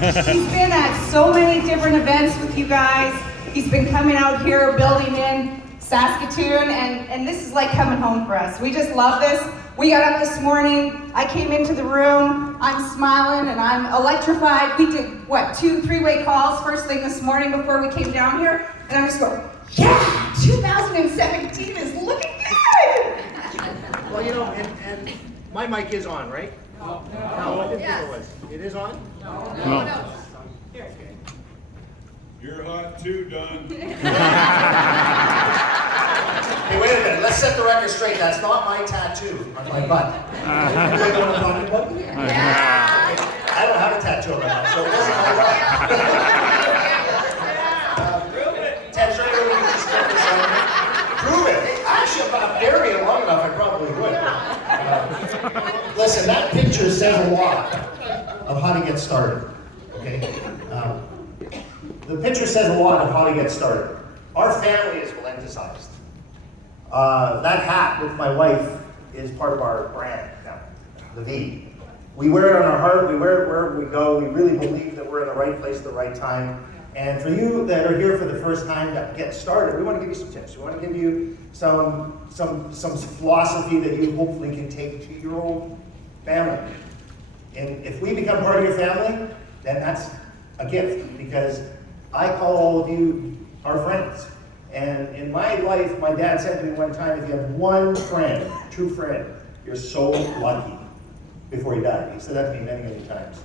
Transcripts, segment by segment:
He's been at so many different events with you guys. He's been coming out here, building in Saskatoon, and this is like coming home for us. We just love this. We got up this morning, I came into the room, I'm smiling and I'm electrified. We did, 2 3-way calls first thing this morning before we came down here, and I'm just going, yeah, 2017 is looking good! Well, and my mic is on, right? No, I didn't think it was. It is on? No. Okay. You're hot too, Don. Hey, wait a minute. Let's set the record straight. That's not my tattoo on my butt. You know what I'm talking about? Yeah. I don't have a tattoo on my butt, so it wasn't my butt. Prove it. Ted, show you when you just get this on me. Prove it. Actually, if I bury it long enough, I probably would. Listen, that picture says a lot of how to get started. Okay? The picture says a lot of how to get started. Our family is valenticized. That hat with my wife is part of our brand now, the V. We wear it on our heart, we wear it wherever we go. We really believe that we're in the right place at the right time. And for you that are here for the first time to get started, we want to give you some tips. We want to give you some philosophy that you hopefully can take to your own family. And if we become part of your family, then that's a gift, because I call all of you our friends. And in my life, my dad said to me one time, if you have one friend, true friend, you're so lucky, before he died. He said that to me many, many times.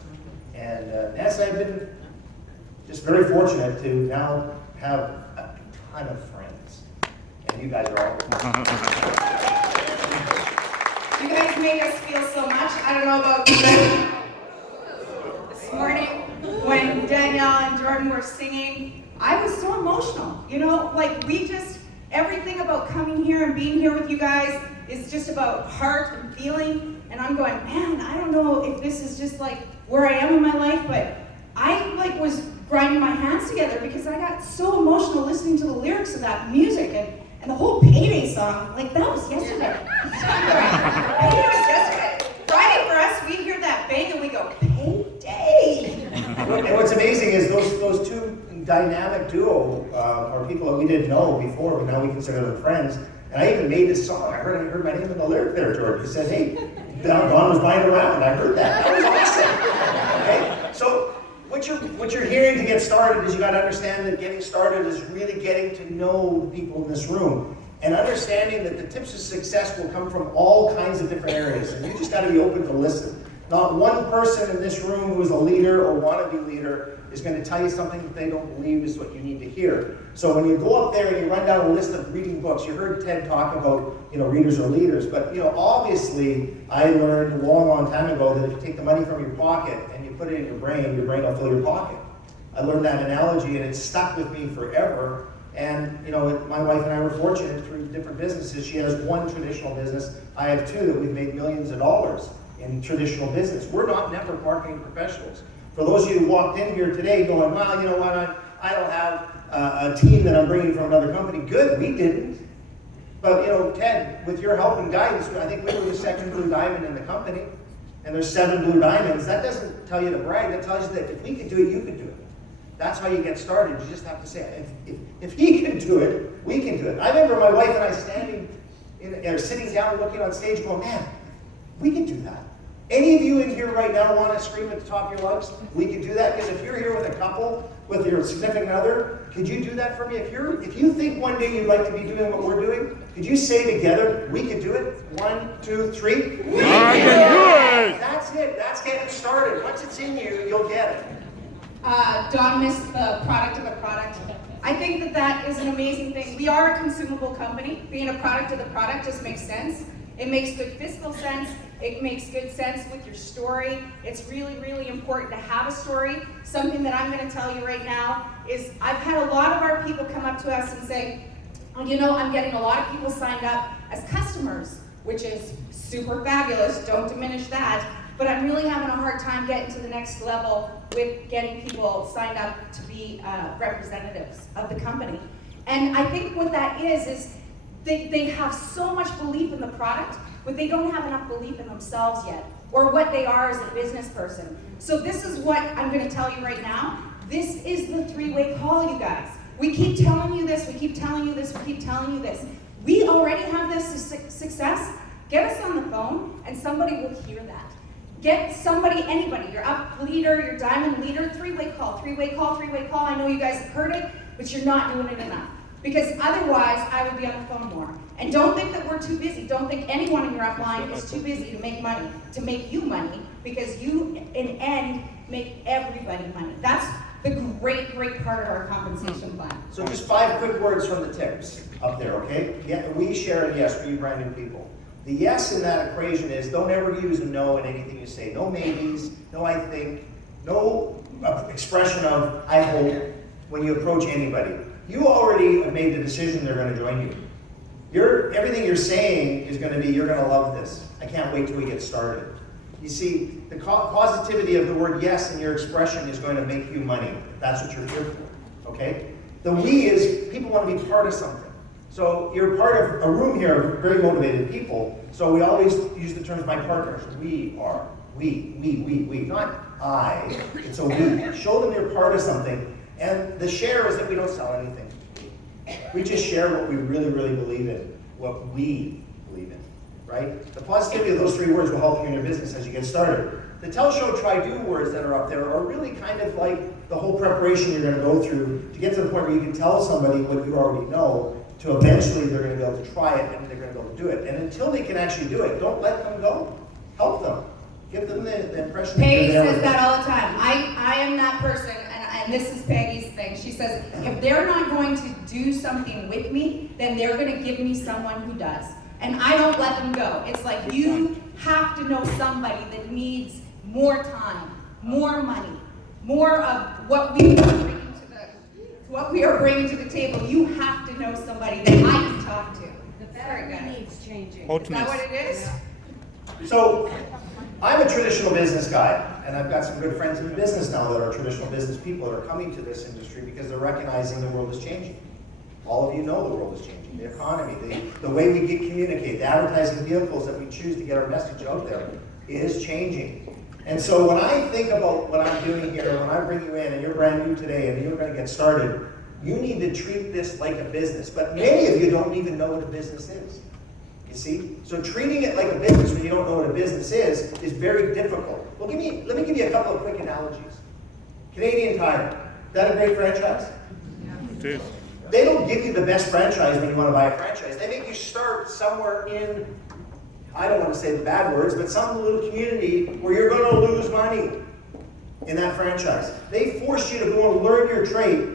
And yes, I've been just very fortunate to now have a ton of friends. And you guys are all. You guys made us feel so much. I don't know about you. This morning, when Danielle and Jordan were singing, I was so emotional. Everything about coming here and being here with you guys is just about heart and feeling. And I'm going, man, I don't know if this is just like where I am in my life, but I was grinding my hands together because I got so emotional listening to the lyrics of that music and the whole Payday song. That was yesterday. Payday was yesterday. Friday for us, we hear that bang and we go, Payday. And what's amazing is those two dynamic duo are people that we didn't know before, but now we consider them friends. And I even made this song. I heard my name in the lyric there, George. He said, hey, Don was buying around. I heard that. That was awesome. Okay? So what you're hearing to get started is you got to understand that getting started is really getting to know the people in this room and understanding that the tips of success will come from all kinds of different areas. And you just got to be open to listen. Not one person in this room who is a leader or wannabe leader is going to tell you something that they don't believe is what you need to hear. So when you go up there and you run down a list of reading books, you heard Ted talk about, readers are leaders, but obviously I learned a long, long time ago that if you take the money from your pocket and you put it in your brain will fill your pocket. I learned that analogy and it stuck with me forever. And my wife and I were fortunate through different businesses. She has one traditional business. I have two that we've made millions of dollars in traditional business. We're not network marketing professionals. For those of you who walked in here today going, well, you know what, I don't have a team that I'm bringing from another company. Good, we didn't. But Ted, with your help and guidance, I think we were the second blue diamond in the company, and there's 7 blue diamonds. That doesn't tell you to brag, that tells you that if we could do it, you could do it. That's how you get started. You just have to say, if he can do it, we can do it. I remember my wife and I sitting down looking on stage going, man, we can do that. Any of you in here right now want to scream at the top of your lungs? We can do that, because if you're here with a couple, with your significant other, could you do that for me? If you think one day you'd like to be doing what we're doing, could you say together, we can do it? 1, 2, 3. We can do it! That's it. That's getting started. Once it's in you, you'll get it. Don missed the product of the product. I think that is an amazing thing. We are a consumable company. Being a product of the product just makes sense. It makes good fiscal sense. It makes good sense with your story. It's really, really important to have a story. Something that I'm going to tell you right now is I've had a lot of our people come up to us and say, I'm getting a lot of people signed up as customers, which is super fabulous. Don't diminish that. But I'm really having a hard time getting to the next level with getting people signed up to be representatives of the company. And I think what that is They have so much belief in the product, but they don't have enough belief in themselves yet, or what they are as a business person. So this is what I'm gonna tell you right now. This is the three-way call, you guys. We keep telling you this, we keep telling you this, we keep telling you this. We already have this success. Get us on the phone, and somebody will hear that. Get somebody, anybody, your up leader, your diamond leader, three-way call, three-way call, three-way call. I know you guys have heard it, but you're not doing it enough. Because otherwise, I would be on the phone more. And don't think that we're too busy. Don't think anyone in your upline is too busy to make money, to make you money, because you, in end, make everybody money. That's the great, great part of our compensation plan. So just 5 quick words from the tips up there, okay? Yeah, we share a yes for you brand new people. The yes in that equation is don't ever use a no in anything you say. No maybes, no I think, no expression of I hope when you approach anybody. You already have made the decision they're going to join you. Everything you're saying is going to be, you're going to love this. I can't wait till we get started. You see, the positivity of the word yes in your expression is going to make you money. That's what you're here for, okay? The we is people want to be part of something. So you're part of a room here of very motivated people. So we always use the terms my partners. We are. We. Not I. It's a we. Show them you're part of something. And the share is that we don't sell anything. We just share what we really, really believe in, what we believe in, right? The positivity of those 3 words will help you in your business as you get started. The tell, show, try, do words that are up there are really kind of like the whole preparation you're going to go through to get to the point where you can tell somebody what you already know, to eventually they're going to be able to try it and they're going to be able to do it. And until they can actually do it, don't let them go. Help them. Give them the impression that Peggy you're there says with that them. all the time. I am that person, and this is Peggy's thing. She says, if they're not going to do something with me, then they're going to give me someone who does. And I don't let them go. It's like you have to know somebody that needs more time, more money, more of what we are bringing to the table. You have to know somebody that I can talk to. The battery needs changing. Is that what it is? So, I'm a traditional business guy, and I've got some good friends in business now that are traditional business people that are coming to this industry because they're recognizing the world is changing. All of you know the world is changing. The economy, the way we communicate, the advertising vehicles that we choose to get our message out there is changing. And so when I think about what I'm doing here, when I bring you in and you're brand new today and you're going to get started, you need to treat this like a business. But many of you don't even know what a business is. You see? So treating it like a business when you don't know what a business is very difficult. Well, let me give you a couple of quick analogies. Canadian Tire, is that a great franchise? It is. They don't give you the best franchise when you want to buy a franchise. They make you start somewhere in, I don't want to say the bad words, but some little community where you're going to lose money in that franchise. They force you to go and learn your trade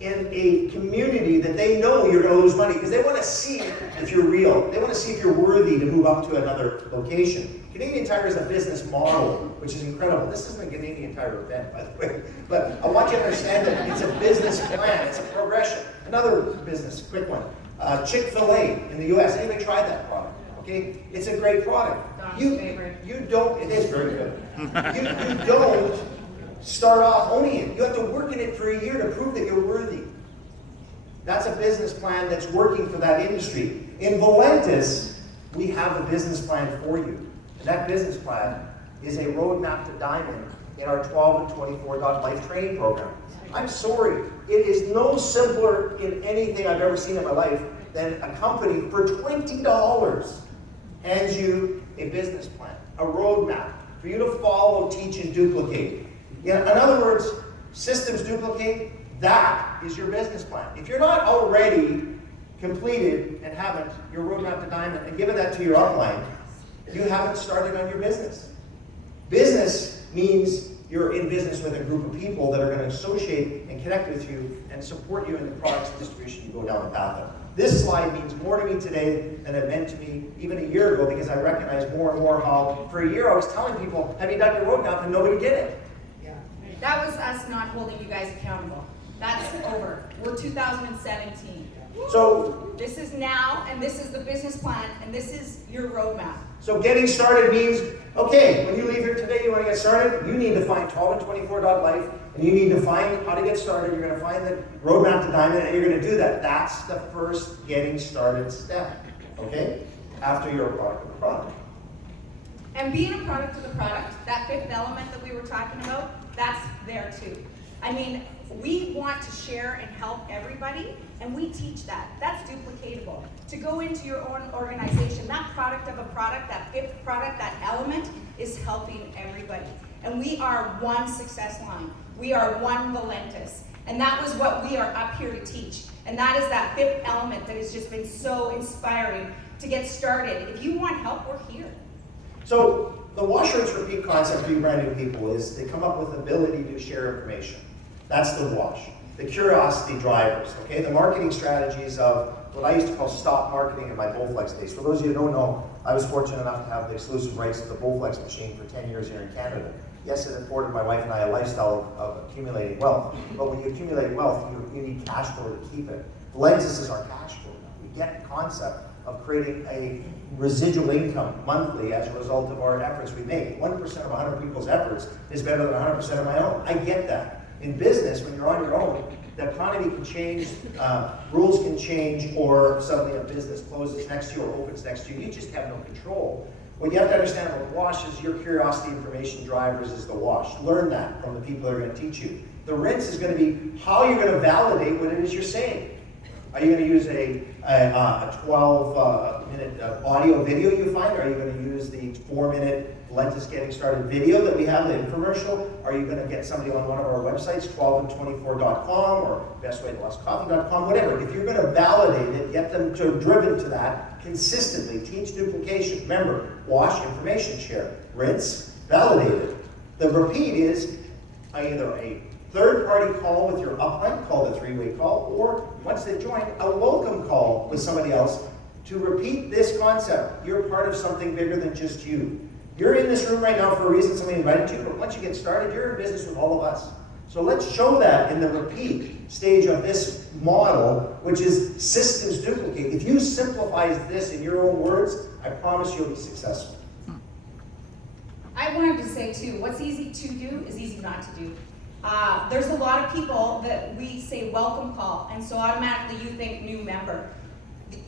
in a community that they know you're going to lose money because they want to see if you're real. They want to see if you're worthy to move up to another location. Canadian Tire is a business model, which is incredible. This isn't a Canadian Tire event, by the way, but I want you to understand that it's a business plan. It's a progression. Another business, quick one. Chick-fil-A in the U.S. Anybody tried that product? Okay, it's a great product. You don't. It is very good. You don't start off owning it. You have to work in it for a year to prove that you're worthy. That's a business plan that's working for that industry. In Valentis, we have a business plan for you. And that business plan is a roadmap to diamond in our 12 and 24 life training program. I'm sorry, it is no simpler in anything I've ever seen in my life than a company for $20 hands you a business plan, a roadmap for you to follow, teach, and duplicate. In other words, systems duplicate, that is your business plan. If you're not already completed and haven't your roadmap to diamond and given that to your upline, you haven't started on your business. Business means you're in business with a group of people that are going to associate and connect with you and support you in the products and distribution you go down the path of. This slide means more to me today than it meant to me even a year ago because I recognize more and more how for a year I was telling people, have you done your roadmap? And nobody did it. That was us not holding you guys accountable. That's over. We're 2017. So this is now, and this is the business plan, and this is your roadmap. getting started means Okay, when you leave here today, you want to get started, you need to find 12and24.life, and you need to find how to get started. You're going to find the roadmap to diamond, and you're going to do that. That's the first getting started step, okay? After you're a product of the product. And being a product of the product, that fifth element that we were talking about, that's there too. I mean, we want to share and help everybody, and we teach that. That's duplicatable. To go into your own organization, that product of a product, that fifth product, that element is helping everybody. And we are one success line. We are one Valentis. And that was what we are up here to teach. And that is that fifth element that has just been so inspiring to get started. If you want help, we're here. So the wash, rinse, repeat concept for you brand new people is they come up with the ability to share information. That's the wash. The curiosity drivers, okay? The marketing strategies of what I used to call stop marketing in my Bowflex days. For those of you who don't know, I was fortunate enough to have the exclusive rights to the Bowflex machine for 10 years here in Canada. Yes, it afforded my wife and I a lifestyle of accumulating wealth, but when you accumulate wealth, you need cash flow to keep it. Valentis is our cash flow. We get the concept of creating a residual income monthly as a result of our efforts we make. 1% of 100 people's efforts is better than 100% of my own. I get that. In business, when you're on your own, the economy can change, rules can change, or suddenly a business closes next to you or opens next to you. You just have no control. What you have to understand about wash is your curiosity information drivers is the wash. Learn that from the people that are going to teach you. The rinse is going to be how you're going to validate what it is you're saying. Are you going to use a 12-minute audio video you find? Are you going to use the 4-minute Valentis Getting Started video that we have, the infomercial? Are you going to get somebody on one of our websites, 12and24.com or bestwaytolesscoffee.com, whatever. If you're going to validate it, get them driven to that consistently. Teach duplication. Remember, wash, information share. Rinse, validate it. The repeat is either a third-party call with your upline, called a three-way call, or once they join, a welcome call with somebody else to repeat this concept. You're part of something bigger than just you. You're in this room right now for a reason somebody invited you, but once you get started, you're in business with all of us. So let's show that in the repeat stage of this model, which is systems duplicate. If you simplify this in your own words, I promise you'll be successful. I wanted to say too, what's easy to do is easy not to do. There's a lot of people that we say welcome call, and so automatically you think new member.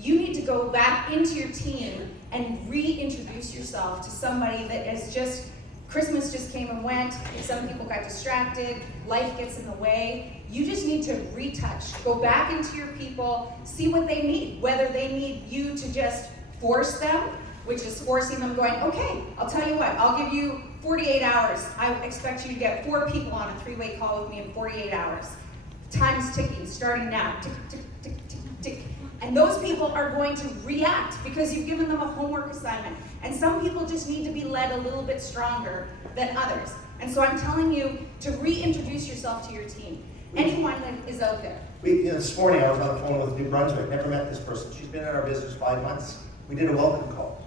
You need to go back into your team and reintroduce yourself to somebody that is just, Christmas just came and went, some people got distracted, life gets in the way. You just need to retouch. Go back into your people, see what they need, whether they need you to just force them, which is forcing them going, okay, I'll tell you what, I'll give you 48 hours. I expect you to get 4 people on a 3-way call with me in 48 hours. Time's ticking, starting now. Tick, tick, tick, tick, tick. And those people are going to react because you've given them a homework assignment. And some people just need to be led a little bit stronger than others. And so I'm telling you to reintroduce yourself to your team. Anyone that is out there. This morning I was on the phone with New Brunswick, never met this person. She's been in our business 5 months. We did a welcome call.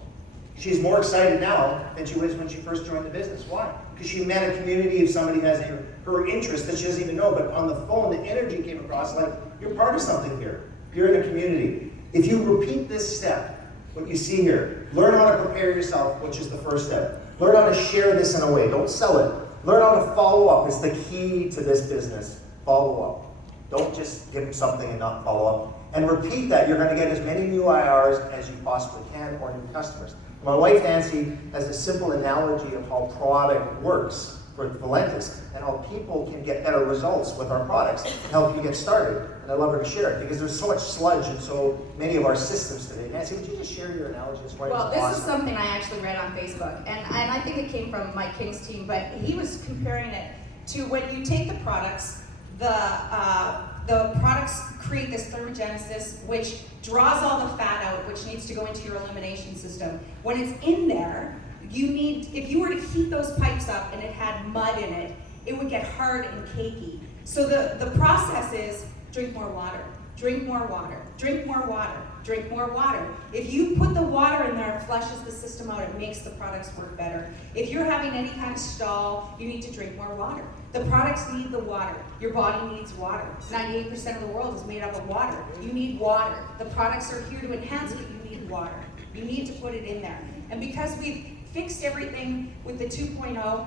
She's more excited now than she was when she first joined the business. Why? Because she met a community of somebody who has her interest that she doesn't even know, but on the phone, the energy came across like, you're part of something here. You're in a community. If you repeat this step, what you see here, learn how to prepare yourself, which is the first step. Learn how to share this in a way. Don't sell it. Learn how to follow up. It's the key to this business. Follow up. Don't just give them something and not follow up. And repeat that. You're going to get as many new IRs as you possibly can or new customers. My wife, Nancy, has a simple analogy of how product works for Valentis and how people can get better results with our products and help you get started. And I love her to share it because there's so much sludge in so many of our systems today. Nancy, would you just share your analogy? Well, this is something I actually read on Facebook, and I think it came from Mike King's team, but he was comparing it to when you take the products, the products create this thermogenesis, which draws all the fat out, which needs to go into your elimination system. When it's in there, if you were to heat those pipes up and it had mud in it, it would get hard and cakey. So the process is drink more water, drink more water, drink more water, drink more water. If you put the water in there, it flushes the system out, it makes the products work better. If you're having any kind of stall, you need to drink more water. The products need the water. Your body needs water. 98% of the world is made up of water. You need water. The products are here to enhance it. You need water. You need to put it in there. And because we've fixed everything with the 2.0,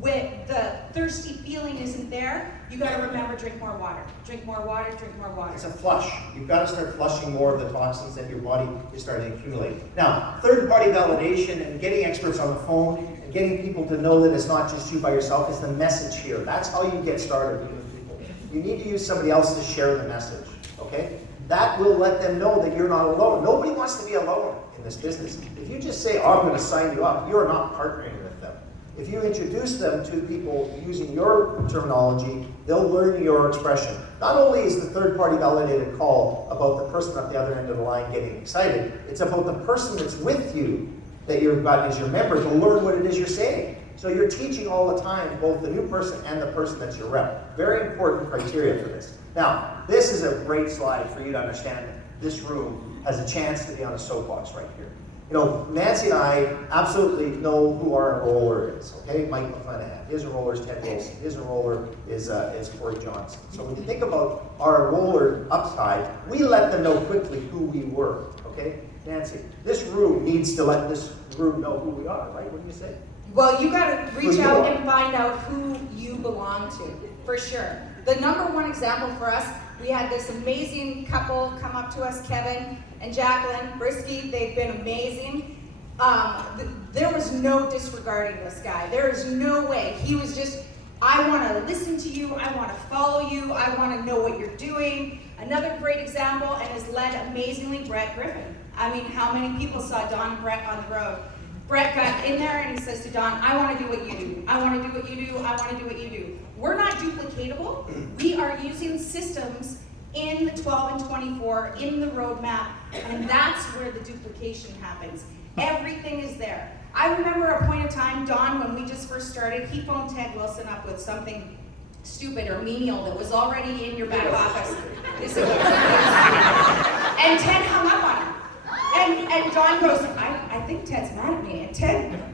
with the thirsty feeling isn't there, you gotta remember, drink more water. Drink more water, drink more water. It's a flush. You've got to start flushing more of the toxins that your body is starting to accumulate. Now, third-party validation and getting experts on the phone and getting people to know that it's not just you by yourself is the message here. That's how you get started with people. You need to use somebody else to share the message, okay? That will let them know that you're not alone. Nobody wants to be alone in this business. If you just say, oh, I'm going to sign you up, you're not partnering with them. If you introduce them to people using your terminology, they'll learn your expression. Not only is the third-party validated call about the person at the other end of the line getting excited, it's about the person that's with you that you've got as your member to learn what it is you're saying. So you're teaching all the time, both the new person and the person that's your rep. Very important criteria for this. Now, this is a great slide for you to understand that this room has a chance to be on a soapbox right here. You know, Nancy and I absolutely know who our enroller is, okay? Mike McClanahan. His enroller is Ted Wilson. His enroller is Corey Johnson. So when you think about our enroller upside, we let them know quickly who we were, okay? Nancy, this room needs to let this room know who we are, right? What do you say? Well, you gotta reach out and find out who you belong to, for sure. The number one example for us, we had this amazing couple come up to us, Kevin and Jacqueline Brisky. They've been amazing. There was no disregarding this guy. There is no way. He was just, I want to listen to you. I want to follow you. I want to know what you're doing. Another great example, and has led amazingly, Brett Griffin. I mean, how many people saw Don and Brett on the road? Brett got in there and he says to Don, I want to do what you do. I want to do what you do. I want to do what you do. We're not duplicatable. We are using systems in the 12 and 24, in the roadmap, and that's where the duplication happens. Everything is there. I remember a point in time, Don, when we just first started, he phoned Ted Wilson up with something stupid or menial that was already in your back office. And Ted hung up on him. And Don goes, I think Ted's mad at me. And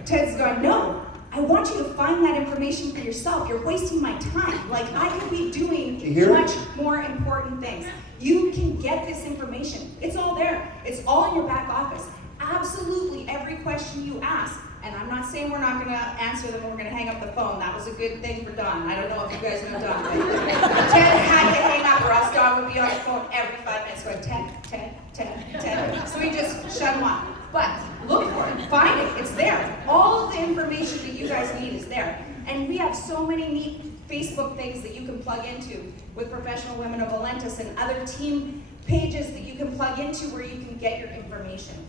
Ted's going, no, I want you to find that information for yourself. You're wasting my time. Like, I could be doing much more important things. You can get this information. It's all there. It's all in your back office. Absolutely every question you ask. And I'm not saying we're not going to answer them and we're going to hang up the phone. That was a good thing for Don. I don't know if you guys know Don. But Ted had to hang up or else Don would be on the phone every 5 minutes going, Ted. So we just shut him off. But look for it. Find it. It's there. All of the information that you guys need is there. And we have so many neat Facebook things that you can plug into with Professional Women of Valentis and other team pages that you can plug into where you can get your information.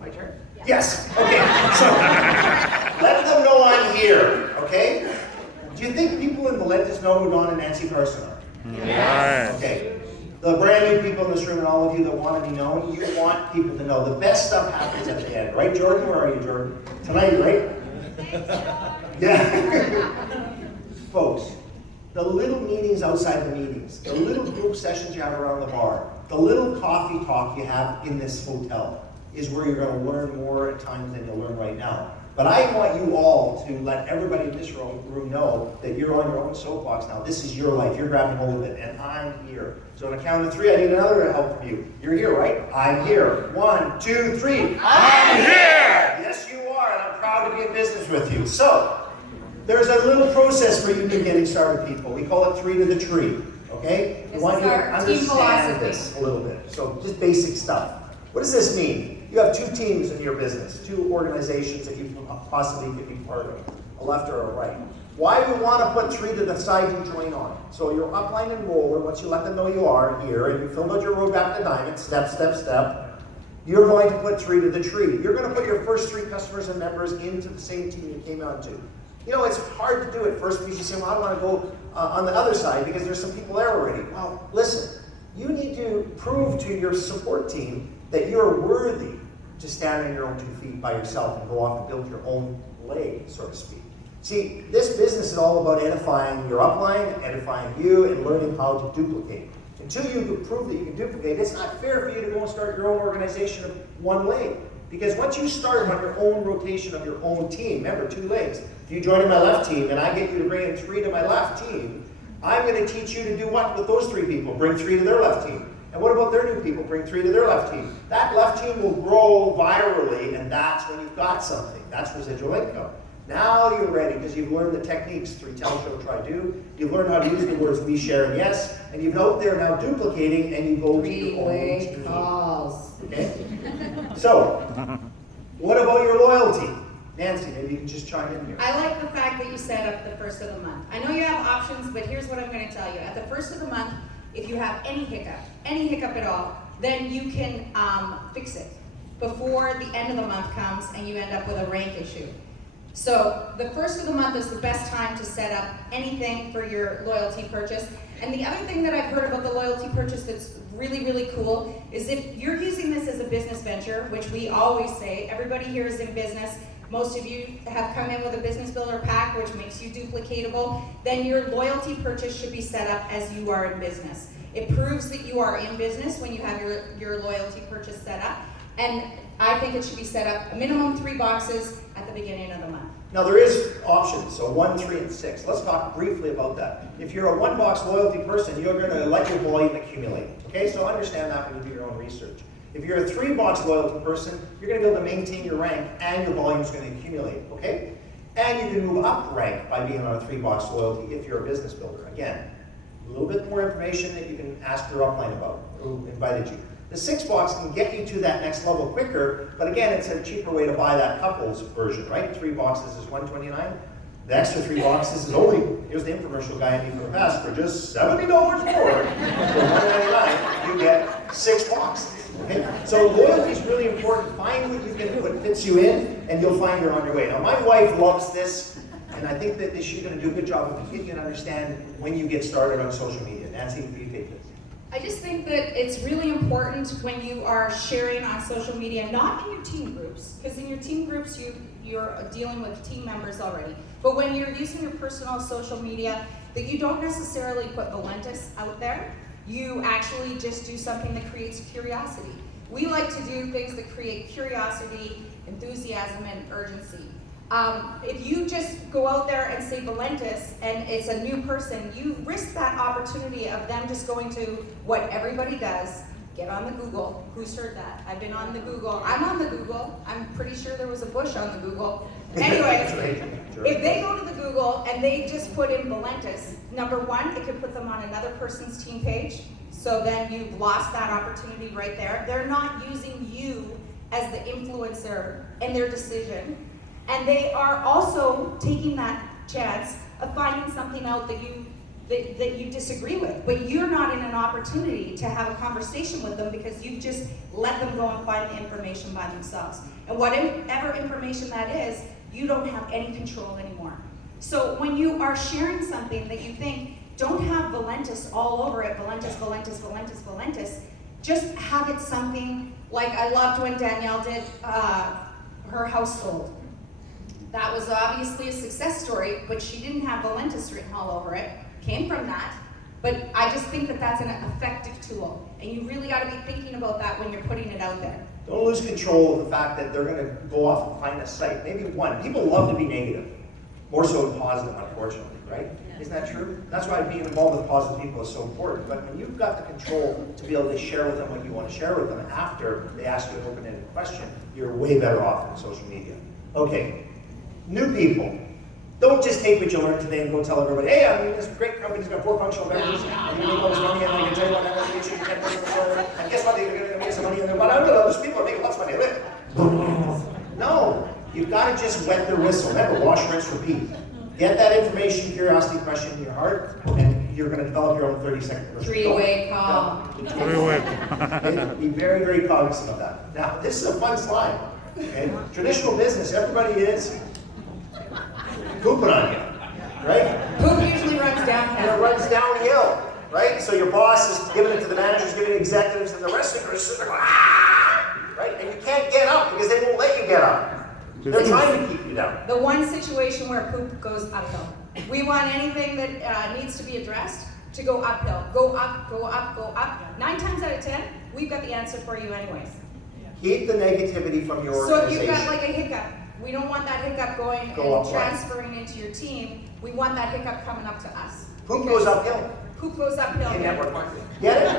My turn? Yes. Okay. So let them know I'm here. Okay. Do you think people in Valentis know who Don and Nancy Carson are? Yes. Okay. The brand new people in this room and all of you that want to be known, you want people to know. The best stuff happens at the end, right, Jordan? Where are you, Jordan? Tonight, right? Yeah. Folks, the little meetings outside the meetings, the little group sessions you have around the bar, the little coffee talk you have in this hotel is where you're going to learn more at times than you'll learn right now. But I want you all to let everybody in this room know that you're on your own soapbox now. This is your life. You're grabbing hold of it, and I'm here. So on a count of 3, I need another help from you. You're here, right? I'm here. 1, 2, 3. I'm here! Yes, you are, and I'm proud to be in business with you. So, there's a little process for you in getting started, people. We call it 3 to the tree, okay? This I want is you to our team understand philosophy. this a little bit. So, just basic stuff. What does this mean? You have 2 teams in your business, 2 organizations that you possibly could be part of, a left or a right. Why we want to put 3 to the side you join on. So your upline and roller, once you let them know you are here, and you filled out your roadmap to diamond, step, you're going to put 3 to the tree. You're going to put your first 3 customers and members into the same team you came on to. You know, it's hard to do at first because you say, well, I want to go on the other side because there's some people there already. Well, listen, you need to prove to your support team that you're worthy to stand on your own 2 feet by yourself and go off and build your own leg, so to speak. See, this business is all about edifying your upline, edifying you, and learning how to duplicate. Until you prove that you can duplicate, it's not fair for you to go and start your own organization of 1 leg. Because once you start on your own rotation of your own team, remember 2 legs. If you join in my left team and I get you to bring in 3 to my left team, I'm going to teach you to do what with those 3 people? Bring 3 to their left team. And what about their new people? Bring 3 to their left team. That left team will grow virally, and that's when you've got something. That's residual income. Now you're ready because you've learned the techniques, 3 tell, show, try, do. You've learned how to use the words we, share, and yes, and you've out there now duplicating, and you go to your own Three-way team. calls. Okay? So, what about your loyalty? Nancy, maybe you can just chime in here. I like the fact that you set up the first of the month. I know you have options, but here's what I'm going to tell you. At the first of the month, if you have any hiccup at all, then you can fix it before the end of the month comes and you end up with a rank issue. So the first of the month is the best time to set up anything for your loyalty purchase. And the other thing that I've heard about the loyalty purchase that's really, really cool is if you're using this as a business venture, which we always say, everybody here is in business, most of you have come in with a business builder pack, which makes you duplicatable, then your loyalty purchase should be set up as you are in business. It proves that you are in business when you have your loyalty purchase set up. And I think it should be set up a minimum 3 boxes at the beginning of the month. Now there is options, so 1, 3, and 6. Let's talk briefly about that. If you're a 1-box loyalty person, you're going to let your volume accumulate. Okay, so understand that when you do your own research. If you're a 3-box loyalty person, you're going to be able to maintain your rank and your volume is going to accumulate. Okay, and you can move up rank by being on a 3-box loyalty if you're a business builder. Again, a little bit more information that you can ask your upline about who invited you. The 6-box can get you to that next level quicker, but again, it's a cheaper way to buy that couples version, right? 3 boxes is $129. The extra 3 boxes is only, here's the infomercial guy in me for the past, for just $70 more, for $199, you get 6 boxes. Okay? So loyalty is really important. Find what you can do, what fits you in, and you'll find you're on your way. Now, my wife loves this, and I think that she's going to do a good job of getting you to understand when you get started on social media. Nancy, will you take this? I just think that it's really important when you are sharing on social media, not in your team groups, because in your team groups you're dealing with team members already, but when you're using your personal social media, that you don't necessarily put Valentis out there, you actually just do something that creates curiosity. We like to do things that create curiosity, enthusiasm, and urgency. If you just go out there and say Valentis and it's a new person, you risk that opportunity of them just going to what everybody does, get on the Google. Who's heard that? I've been on the Google. I'm on the Google. I'm pretty sure there was a bush on the Google. Anyways, if they go to the Google and they just put in Valentis, number one, it could put them on another person's team page. So then you've lost that opportunity right there. They're not using you as the influencer in their decision. And they are also taking that chance of finding something out that you disagree with, but you're not in an opportunity to have a conversation with them because you've just let them go and find the information by themselves. And whatever information that is, you don't have any control anymore. So when you are sharing something that you think, don't have Valentis all over it, Valentis, Valentis, Valentis, Valentis, just have it something like I loved when Danielle did her household. That was obviously a success story, but she didn't have Valentis written all over it. Came from that. But I just think that that's an effective tool. And you really got to be thinking about that when you're putting it out there. Don't lose control of the fact that they're going to go off and find a site. Maybe one. People love to be negative. More so than positive, unfortunately, right? Yeah. Isn't that true? That's why being involved with positive people is so important. But when you've got the control to be able to share with them what you want to share with them after they ask you an open-ended question, you're way better off in social media. Okay. New people, don't just take what you learned today and go tell everybody, hey, I'm in this great company's got 4 functional members, and you make all this money, and I can tell you what, I'm going to get you 10%, and guess what, you're going to make some money, but I know those people are making lots of money. No, you've got to just wet their whistle. Remember, wash, rinse, repeat. Get that information, curiosity question in your heart, and you're going to develop your own 30-second version. 3-way call. Okay? Be very, very cognizant of that. Now, this is a fun slide. Okay? Traditional business, everybody is pooping on you, right? Poop usually runs downhill. And it runs downhill, right? So your boss is giving it to the managers, giving it to executives, and the rest of them are sitting there going, ah! Right? And you can't get up because they won't let you get up. They're trying to keep you down. The one situation where poop goes uphill. We want anything that needs to be addressed to go uphill. Go up, go up, go up. 9 times out of 10, we've got the answer for you anyways. Keep the negativity from your So if organization. you've got like a hiccup, we don't want that hiccup going and transferring into your team. We want that hiccup coming up to us. Poop goes uphill. Poop goes uphill. In network marketing. Get it?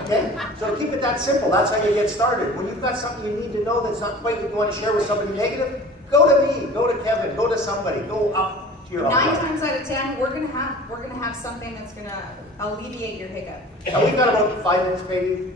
Okay? So keep it that simple. That's how you get started. When you've got something you need to know that's not quite what you want to share with somebody negative, good. to somebody. Go up to your 9 upline. times out of 10, we're gonna have something that's gonna alleviate your hiccup. Now, we've got about 5 minutes, maybe,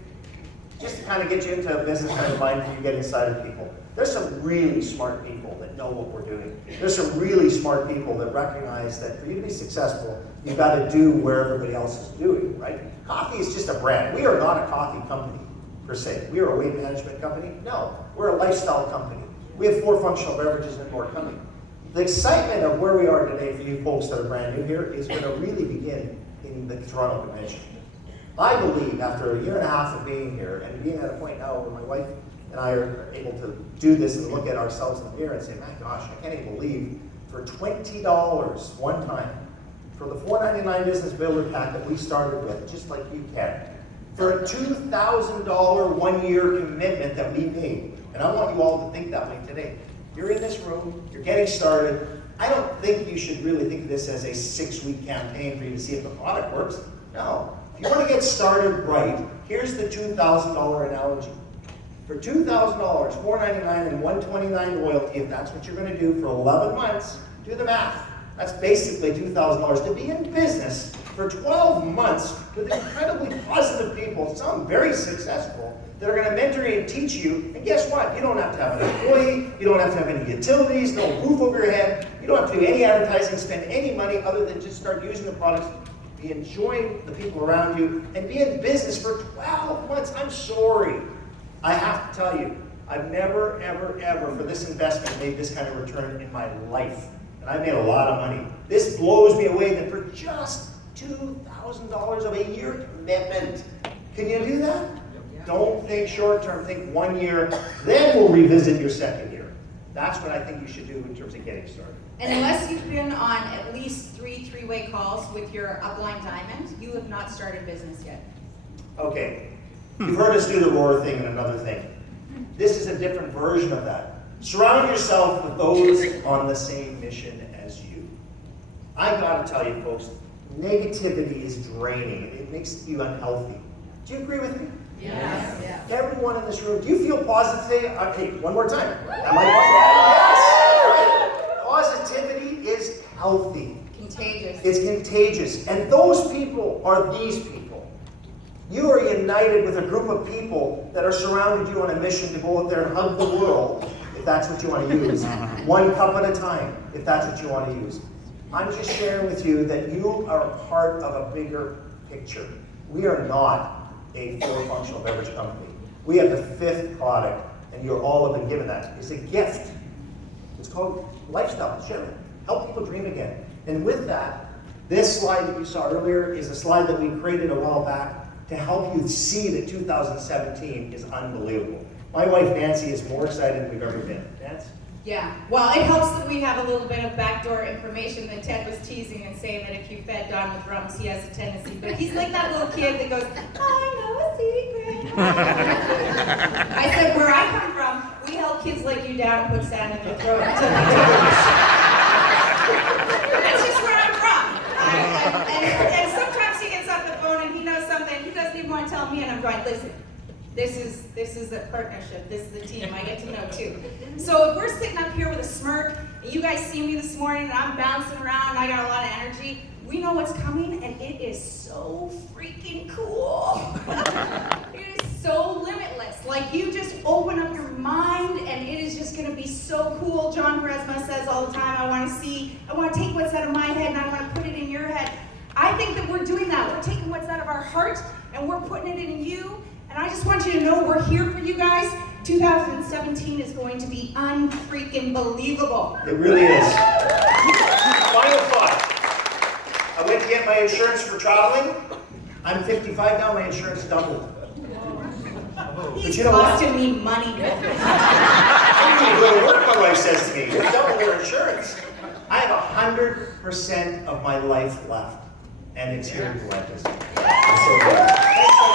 just to kind of get you into a business kind of mind for you get inside of people. There's some really smart people that know what we're doing. There's some really smart people that recognize that for you to be successful, you've got to do where everybody else is doing, right? Coffee is just a brand. We are not a coffee company, per se. We are a weight management company? No. We're a lifestyle company. We have 4 functional beverages and more coming. The excitement of where we are today for you folks that are brand new here is going to really begin in the Toronto Convention. I believe after a year and a half of being here and being at a point now where my wife and I are able to do this and look at ourselves in the mirror and say, my gosh, I can't even believe for $20 one time, for the $4.99 business builder pack that we started with, just like you can, for a $2,000 one-year commitment that we made. And I want you all to think that way today. You're in this room, you're getting started. I don't think you should really think of this as a 6-week campaign for you to see if the product works. No. If you want to get started right, here's the $2,000 analogy. For $2,000, $4.99 and $129 loyalty, if that's what you're going to do for 11 months, do the math. That's basically $2,000 to be in business for 12 months with incredibly positive people, some very successful, that are going to mentor you and teach you. And guess what? You don't have to have an employee. You don't have to have any utilities, no roof over your head. You don't have to do any advertising, spend any money other than just start using the products, be enjoying the people around you, and be in business for 12 months. I'm sorry. I have to tell you, I've never, ever, ever, for this investment, made this kind of return in my life. And I've made a lot of money. This blows me away that for just $2,000 of a year commitment. Can you do that? Don't think short term, think 1 year, then we'll revisit your second year. That's what I think you should do in terms of getting started. And unless you've been on at least 3 three-way calls with your upline diamond, you have not started business yet. Okay. You've heard us do the roar thing and another thing. This is a different version of that. Surround yourself with those on the same mission as you. I gotta tell you folks, negativity is draining. It makes you unhealthy. Do you agree with me? Yes. Yeah. Everyone in this room, do you feel positive today? Okay, one more time. Am I positive? Yes! Right? Positivity is healthy. Contagious. It's contagious. And those people are these people. You are united with a group of people that are surrounded you on a mission to go out there and hug the world, if that's what you want to use. 1 cup at a time, if that's what you want to use. I'm just sharing with you that you are part of a bigger picture. We are not a 4 functional beverage company. We have the 5th product, and you all have been given that. It's a gift. It's called lifestyle. Share it. Help people dream again. And with that, this slide that you saw earlier is a slide that we created a while back to help you see that 2017 is unbelievable. My wife Nancy is more excited than we've ever been. Nancy? Yeah, well, it helps that we have a little bit of backdoor information that Ted was teasing and saying that if you fed Don with rums, he has a tendency. But he's like that little kid that goes, I know a secret. I said, where I come from, we help kids like you down and put sand in their throat until they do. That's just where I'm from. And sometimes he gets off the phone and he knows something. He doesn't even want to tell me, and I'm going, listen. This is a partnership. This is the team. I get to know too. So if we're sitting up here with a smirk, and you guys see me this morning, and I'm bouncing around, and I got a lot of energy, we know what's coming, and it is so freaking cool. It is so limitless. Like you just open up your mind, and it is just going to be so cool. John Resma says all the time, I want to take what's out of my head, and I want to put it in your head. I think that we're doing that. We're taking what's out of our heart, and we're putting it in you. And I just want you to know we're here for you guys. 2017 is going to be unfreaking believable. It really is. Final thought. I went to get my insurance for traveling. I'm 55 now, my insurance doubled. He's you know what? costing me money. I need to go to work, my wife says to me. You doubled your insurance. I have 100% of my life left. And it's here in Atlantis. I'm so glad. Thanks so